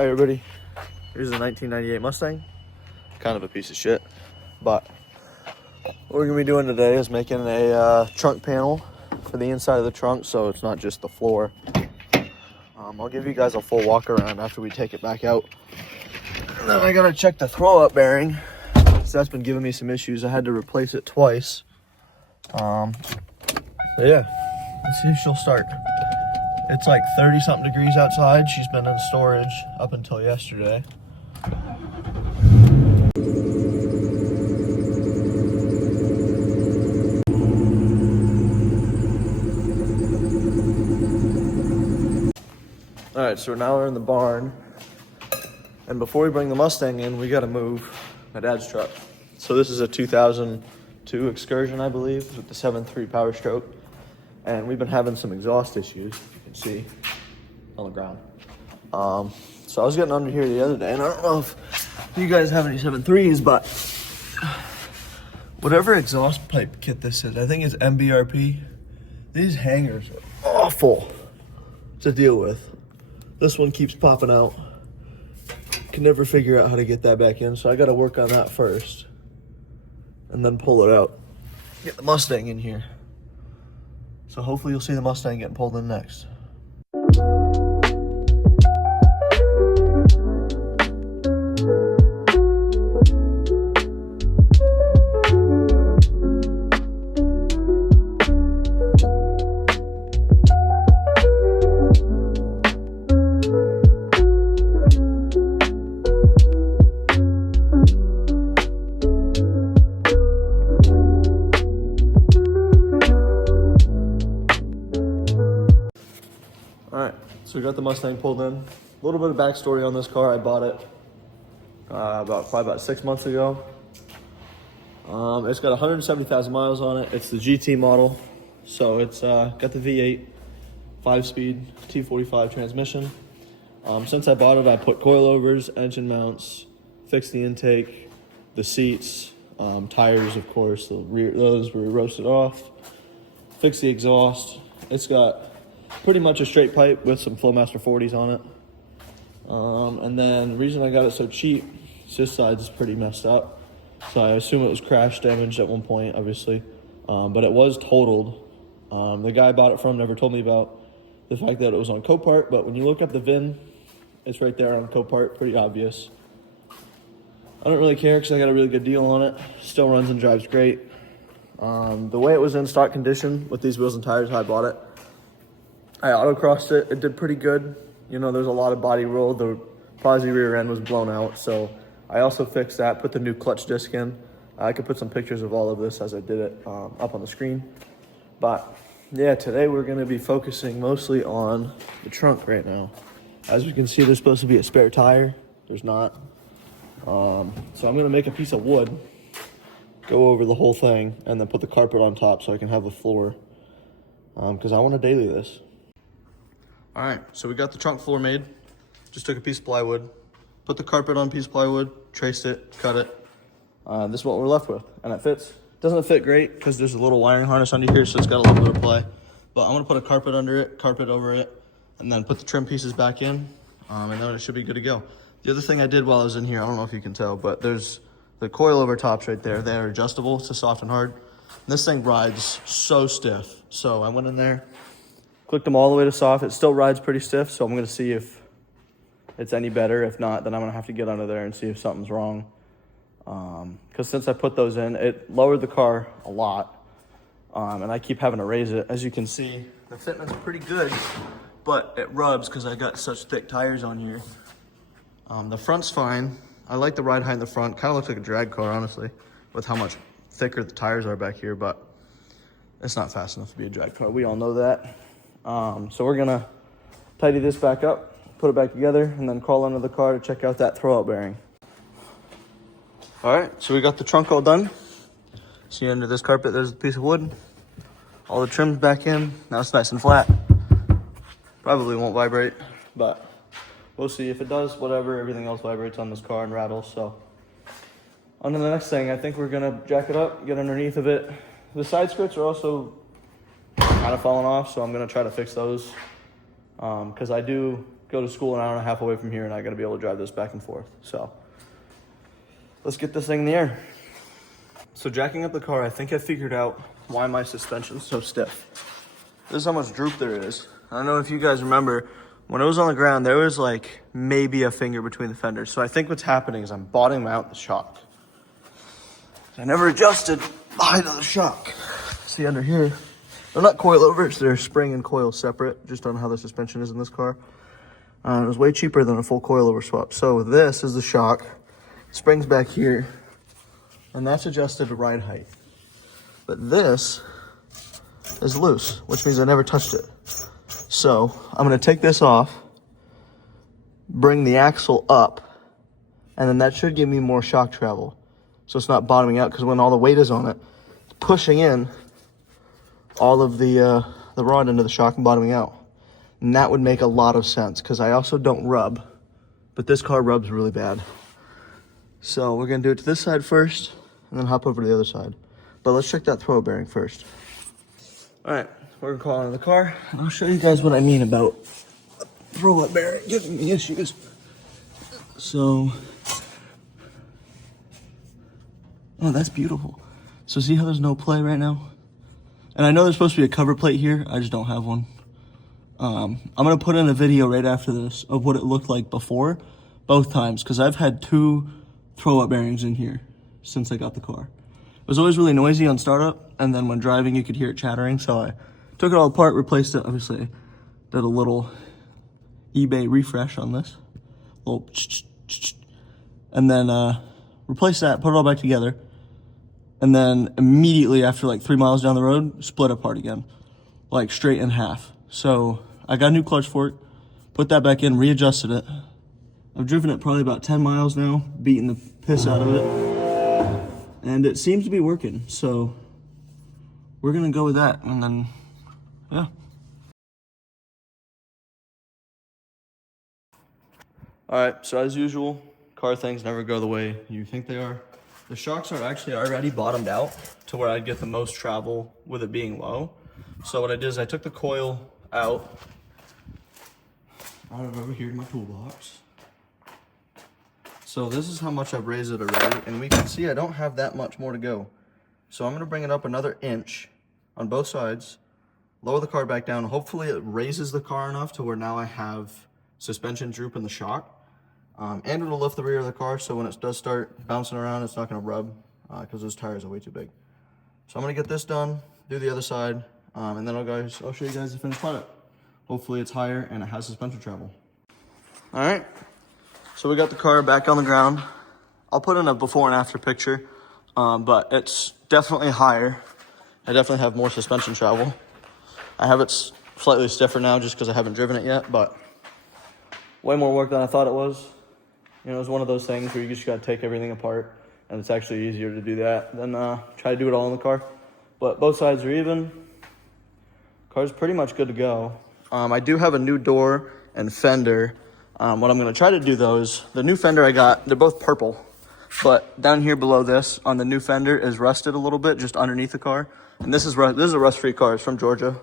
Hi everybody, here's a 1998 Mustang. Kind of a piece of shit, but what we're gonna be doing today is making a trunk panel for the inside of the trunk, so it's not just the floor. I'll give you guys a full walk around after we take it back out. And then I gotta check the throw up bearing, so that's been giving me some issues. I had to replace it twice. So yeah, let's see if she'll start. It's like 30 something degrees outside. She's been in storage up until yesterday. All right, so now we're in the barn. And before we bring the Mustang in, we gotta move my dad's truck. So this is a 2002 Excursion, I believe, with the 7.3 Power Stroke. And we've been having some exhaust issues, you can see on the ground. So I was getting under here the other day, and I don't know if you guys have any 7.3s, but whatever exhaust pipe kit this is, I think it's MBRP. These hangers are awful to deal with. This one keeps popping out. Can never figure out how to get that back in, so I gotta work on that first and then pull it out. Get the Mustang in here. So hopefully you'll see the Mustang getting pulled in next. Alright, so we got the Mustang pulled in. A little bit of backstory on this car. I bought it probably about 6 months ago. It's got 170,000 miles on it. It's the GT model. So it's got the V8 5-speed T45 transmission. Since I bought it, I put coilovers, engine mounts, fixed the intake, the seats, tires, of course. Those were roasted off. Fixed the exhaust. It's got pretty much a straight pipe with some Flowmaster 40s on it. And then the reason I got it so cheap is this side's pretty messed up. So I assume it was crash damaged at one point, obviously. But it was totaled. The guy I bought it from never told me about the fact that it was on Copart, but when you look up the VIN, it's right there on Copart, pretty obvious. I don't really care because I got a really good deal on it. Still runs and drives great. The way it was in stock condition with these wheels and tires, I bought it. I autocrossed it. It did pretty good. You know, there's a lot of body roll. The posi rear end was blown out, so I also fixed that, put the new clutch disc in. I could put some pictures of all of this as I did it up on the screen. But yeah, today we're gonna be focusing mostly on the trunk right now. As you can see, there's supposed to be a spare tire. There's not. So I'm gonna make a piece of wood, go over the whole thing, and then put the carpet on top so I can have the floor, because I want to daily this. All right, so we got the trunk floor made. Just took a piece of plywood, put the carpet on a piece of plywood, traced it, cut it. This is what we're left with, and it fits. Doesn't fit great because there's a little wiring harness under here, so it's got a little bit of play. But I'm gonna put a carpet under it, carpet over it, and then put the trim pieces back in, and then it should be good to go. The other thing I did while I was in here, I don't know if you can tell, but there's the coilover tops right there. They're adjustable to soft and hard. And this thing rides so stiff. So I went in there, clicked them all the way to soft. It still rides pretty stiff, so I'm gonna see if it's any better. If not, then I'm gonna have to get under there and see if something's wrong. Because since I put those in, it lowered the car a lot, and I keep having to raise it. As you can see, the fitment's pretty good, but it rubs because I got such thick tires on here. The front's fine. I like the ride height in the front. Kind of looks like a drag car, honestly, with how much thicker the tires are back here, but it's not fast enough to be a drag car. We all know that. So we're gonna tidy this back up, put it back together, and then crawl under the car to check out that throwout bearing. All right, so we got the trunk all done. See under this carpet, there's a piece of wood. All the trim's back in. Now it's nice and flat. Probably won't vibrate, but we'll see. If it does, whatever. Everything else vibrates on this car and rattles, so. On to the next thing, I think we're gonna jack it up, get underneath of it. The side skirts are also kind of falling off, so I'm gonna try to fix those. Because I do go to school an hour and a half away from here, and I got to be able to drive this back and forth. So let's get this thing in the air. So jacking up the car, I think I figured out why my suspension's so stiff. This is how much droop there is. I don't know if you guys remember, when it was on the ground, there was like maybe a finger between the fenders. So I think what's happening is I'm bottoming out the shock. I never adjusted the height of the shock. See under here, they're not coilovers, they're spring and coil separate, just on how the suspension is in this car. It was way cheaper than a full coilover swap. So this is the shock, springs back here, and that's adjusted to ride height. But this is loose, which means I never touched it. So I'm gonna take this off, bring the axle up, and then that should give me more shock travel. So it's not bottoming out, because when all the weight is on it, it's pushing in all of the rod into the shock and bottoming out. And that would make a lot of sense, because I also don't rub, but this car rubs really bad. So we're gonna do it to this side first, and then hop over to the other side. But let's check that throw bearing first. All right, we're gonna call into the car, and I'll show you guys what I mean about throw-up bearing giving me issues. So, oh, that's beautiful. So see how there's no play right now? And I know there's supposed to be a cover plate here, I just don't have one. I'm gonna put in a video right after this of what it looked like before, both times, because I've had 2 throw-up bearings in here since I got the car. It was always really noisy on startup, and then when driving you could hear it chattering, so I took it all apart, replaced it, obviously did a little eBay refresh on this, and then replaced that, put it all back together, and then immediately after like 3 miles down the road, split apart again, like straight in half. So I got a new clutch fork, put that back in, readjusted it. I've driven it probably about 10 miles now, beating the piss out of it, and it seems to be working. So we're gonna go with that, and then, yeah. All right, so as usual, car things never go the way you think they are. The shocks are actually already bottomed out to where I'd get the most travel with it being low. So what I did is I took the coil out of over here in my toolbox. So this is how much I've raised it already, and we can see I don't have that much more to go. So I'm gonna bring it up another inch on both sides, lower the car back down. Hopefully it raises the car enough to where now I have suspension droop in the shock. And it'll lift the rear of the car, so when it does start bouncing around, it's not gonna rub, because those tires are way too big. So I'm gonna get this done, do the other side, and then I'll show you guys the finished product. Hopefully it's higher and it has suspension travel. All right, so we got the car back on the ground. I'll put in a before and after picture, but it's definitely higher. I definitely have more suspension travel. I have it slightly stiffer now just because I haven't driven it yet, but way more work than I thought it was. You know, it was one of those things where you just gotta take everything apart, and it's actually easier to do that than try to do it all in the car. But both sides are even. Car's pretty much good to go. I do have a new door and fender. What I'm gonna try to do though is, the new fender I got, they're both purple, but down here below this on the new fender is rusted a little bit just underneath the car. And this is a rust-free car, it's from Georgia.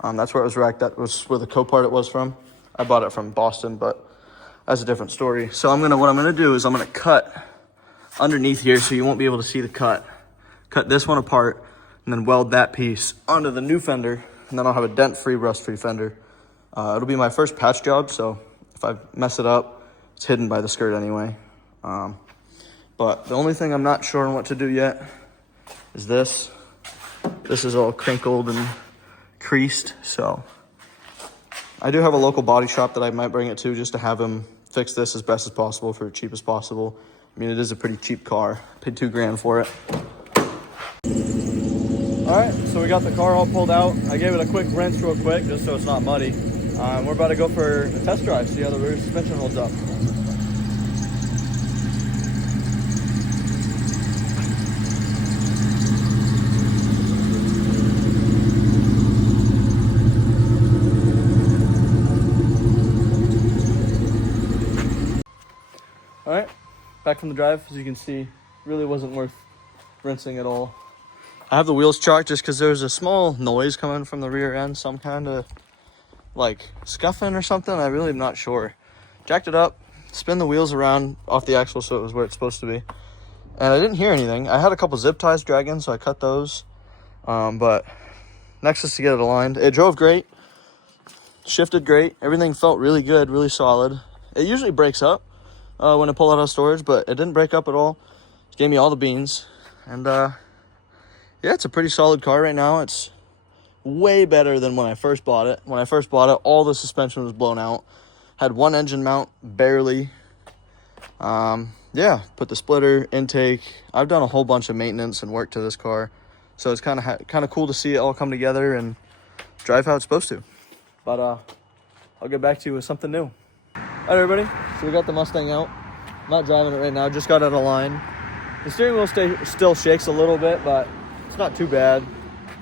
That's where it was wrecked, that was where the co-part it was from. I bought it from Boston, but that's a different story. So what I'm gonna do is I'm gonna cut underneath here so you won't be able to see the cut. Cut this one apart and then weld that piece onto the new fender, and then I'll have a dent-free, rust-free fender. It'll be my first patch job, so if I mess it up, it's hidden by the skirt anyway. But the only thing I'm not sure on what to do yet is this. This is all crinkled and creased, so I do have a local body shop that I might bring it to just to have him fix this as best as possible for as cheap as possible. I mean, it is a pretty cheap car. Paid $2 grand for it. All right, so we got the car all pulled out. I gave it a quick rinse real quick just so it's not muddy. We're about to go for a test drive, see how the rear suspension holds up. All right, back from the drive. As you can see, really wasn't worth rinsing at all. I have the wheels chalked just because there was a small noise coming from the rear end, so I'm kind of like scuffing or something. I really am not sure. Jacked it up, spin the wheels around off the axle so it was where it's supposed to be. And I didn't hear anything. I had a couple zip ties dragging, so I cut those. But next is to get it aligned. It drove great, shifted great. Everything felt really good, really solid. It usually breaks up when I pull it out of storage, but it didn't break up at all. It gave me all the beans. And yeah, it's a pretty solid car right now. It's way better than when I first bought it. When I first bought it, all the suspension was blown out. Had one engine mount, barely. Yeah, put the splitter, intake. I've done a whole bunch of maintenance and work to this car. So it's kind of cool to see it all come together and drive how it's supposed to. But I'll get back to you with something new. All right, everybody. So we got the Mustang out. I'm not driving it right now. Just got it aligned. The steering wheel still shakes a little bit, but it's not too bad.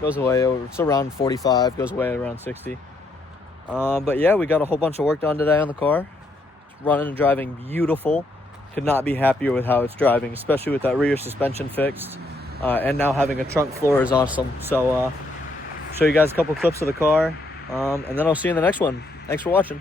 Goes away. It's around 45. Goes away around 60. But yeah, we got a whole bunch of work done today on the car. It's running and driving beautiful. Could not be happier with how it's driving, especially with that rear suspension fixed. And now having a trunk floor is awesome. So show you guys a couple clips of the car, and then I'll see you in the next one. Thanks for watching.